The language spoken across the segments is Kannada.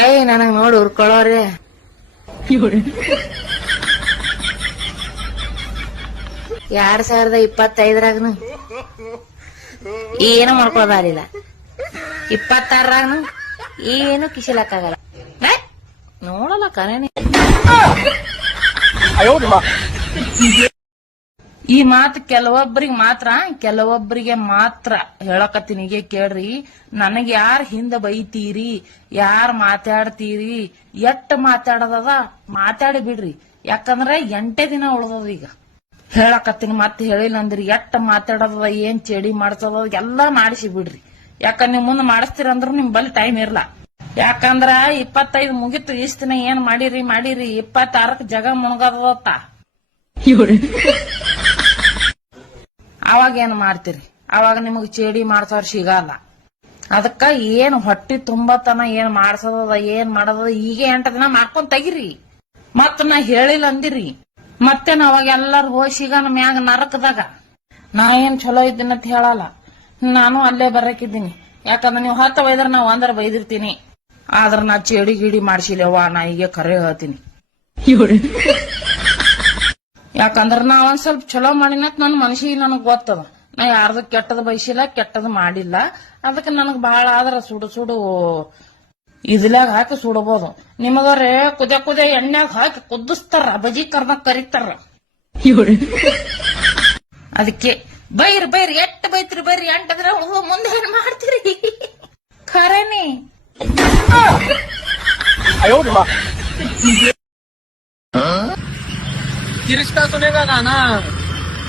ಏಯ್ ನನಗ್ ನೋಡಿ ಉರ್ಕೊಳ್ಳೋರಿ ಎರಡ್ ಸಾವಿರದ ಇಪ್ಪತ್ತೈದರಾಗನು. ಏನು ಮಾಡ್ಕೊಳ್ಬಾರಿಲ್ಲ ಇಪ್ಪತ್ತಾರಾಗನು ಏನು ಕಿಸಿಲಕ್ಕಾಗಲ್ಲ ನೋಡಲ್ಲ ಕರೇನೆ ಈ ಮಾತು ಕೆಲವೊಬ್ಬರಿಗೆ ಮಾತ್ರ ಕೆಲವೊಬ್ಬರಿಗೆ ಮಾತ್ರ ಹೇಳಕತ್ತೀನಿ. ಈಗ ಕೇಳ್ರಿ, ನನಗ್ ಯಾರ್ ಹಿಂದ ಬೈತೀರಿ, ಯಾರ್ ಮಾತಾಡ್ತೀರಿ, ಎಷ್ಟ್ ಮಾತಾಡದದ? ಮಾತಾಡಿ ಬಿಡ್ರಿ. ಯಾಕಂದ್ರ ಎಂಟೇ ದಿನ ಉಳ್ದದ ಈಗ. ಹೇಳಕತ್ತೀನಿ, ಮತ್ತೆ ಹೇಳಿಲ್ಲ ಅಂದ್ರಿ, ಎಷ್ಟ್ ಮಾತಾಡದದ, ಏನ್ ಚೇಡಿ ಮಾಡ್ತದ ಎಲ್ಲಾ ಮಾಡಿಸಿ ಬಿಡ್ರಿ. ಯಾಕ ಮುಂದ್ ಮಾಡಿಸ್ತೀರ ಅಂದ್ರೆ ನಿಮ್ ಬಲ್ಲಿ ಟೈಮ್ ಇರ್ಲ. ಯಾಕಂದ್ರ ಇಪ್ಪತ್ತೈದು ಮುಗಿತು, ಇಷ್ಟ ದಿನ ಏನ್ ಮಾಡಿರಿ ಮಾಡಿರಿ, ಇಪ್ಪತ್ತಾರಕ್ ಜಗ ಮುಣಗದತ್ತ ಅವಾಗ ಏನ್ ಮಾಡ್ತೀರಿ? ಅವಾಗ ನಿಮಗ್ ಚೇಡಿ ಮಾಡ್ಸೋರ್ ಸಿಗಲ್ಲ. ಅದಕ್ಕ ಏನ್ ಹೊಟ್ಟಿ ತುಂಬತನ, ಏನ್ ಮಾಡ್ಸೋದದ, ಏನ್ ಮಾಡೋದದ ಈಗ ಎಂಟ ದಿನ ಮಾಡ್ಕೊಂಡ್ ತೆಗಿರಿ. ಮತ್ ನಾ ಹೇಳಿಲ್ಲ ಅಂದಿರಿ. ಮತ್ತೆ ಅವಾಗ ಎಲ್ಲಾರು ಹೋಗಿ ಸಿಗಾನ ಮ್ಯಾಗ ನರಕದಾಗ. ನಾ ಏನ್ ಚಲೋ ಇದ್ದೀನಿ ಅಂತ ಹೇಳಲ್ಲ. ನಾನು ಅಲ್ಲೇ ಬರಕಿದ್ದೀನಿ. ಯಾಕಂದ್ರೆ ನೀವು ಹತ್ತ ಬೈದ್ರ ನಾ ಒಂದರ ಬೈದಿರ್ತೀನಿ. ಆದ್ರ ನಾ ಚೇಡಿ ಗಿಡಿ ಮಾಡ್ಸಿಲ್ಲವ್ವ, ನಾ ಈಗ ಕರೆ ಹೇಳ್ತೀನಿ. ಯಾಕಂದ್ರ ನಾ ಒಂದ್ ಸ್ವಲ್ಪ ಚಲೋ ಮಾಡಿನತ್ ನನ್ ಮನಸ್ಸಿಗೆ ನನಗ್ ಗೊತ್ತದ. ನಾ ಯಾರ್ದು ಕೆಟ್ಟದ ಬಯಸಿಲ್ಲ, ಕೆಟ್ಟದ್ ಮಾಡಿಲ್ಲ. ಅದಕ್ಕೆ ನನಗ್ ಬಹಳ ಆದ್ರ ಸುಡು ಸುಡು ಇದ್ಲಾಗ ಹಾಕಿ ಸುಡಬಹುದು ನಿಮಗರೆ ಕುದೆ ಕುದೆ ಎಣ್ಣೆಗ್ ಹಾಕಿ ಕುದಿಸ್ತಾರ ಬಜಿ ಕರ್ದ ಕರಿತಾರ. ಅದಕ್ಕೆ ಬೈರ್ ಬೈರ್ ಎಷ್ಟ್ ಬೈತ್ರಿ ಬೈರಿ, ಎಂಟದ್ರ ಮುಂದೆ ಏನ್ ಮಾಡ್ತೀರಿ? ಖರೇನಿ. किसका सुनेगा गाना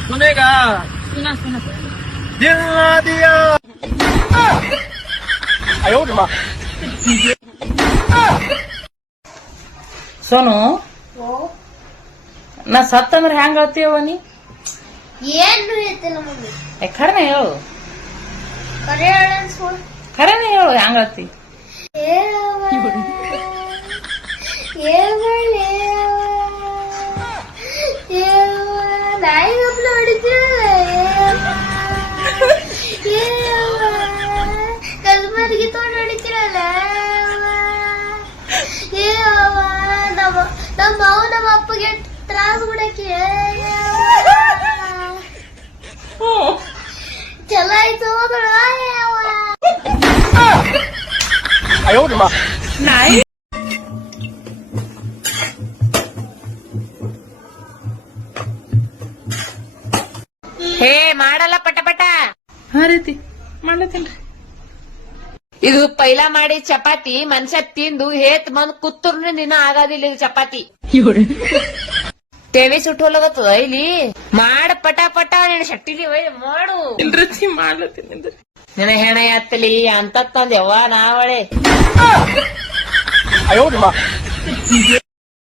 सुनेगा ಸುನ ಸುನ दिल ना दिया ಸೋನು ನಾ ಸತ್ತಂದ್ರ ಹೆಂಗ್ ಹೇಳ್ತೀವ ನೀ ಏನು ಹೇಳ್ತಿಲ್ಲ ಮಮ್ಮಿ ಏ, ಖರೇನೆ ಹೇಳು ಕರೆ ಹೇಳನ್ ಸುಳ್ಳು ಖರೇನೆ ಹೇಳು ಹೆಂಗ್ ಹೇಳ್ತಿ ನಾಯಿ ನಮ್ಮ ಮಾವ ನಮ್ಮ ಅಪ್ಪಗೆ ತ್ರಾಸ್ ಬಿಡಕ್ಕೆ ಚಲೋ ಆಯ್ತು ನಾಯಿ. ಹೇ ಮಾಡಲ್ಲ ಪಟ ಪಟ. ಹಾ ರೀತಿ ಮಾಡ್ಲತ್ತೀನ್ರಿ ಇದು ಪೈಲಾ ಮಾಡಿ ಚಪಾತಿ ಮನ್ಸ ತಿಂದು ಹೇತ್ ಮನ್ ಕುತ್ತರ್ನು ದಿನ ಆಗೋದಿಲ್ಲ ಇದು ಚಪಾತಿ. ತೇವಿ ಸುಟ್ಟು ಹೋಲಗತ್ತದ ಇಲ್ಲಿ? ಮಾಡ ಪಟ ಪಟ ನಿನ್ನ ಶಟ್ಟಿಲಿ ಒಯ್ ಮಾಡು. ಇಲ್ರತಿ ಮಾಡ್ಲತ್ತೀನಿ ನಿನ್ನ ಹೆಣ ಎತ್ತಲಿ ಅಂತ ತಂದೆ ಯವ್ವ ನಾವಳೆ.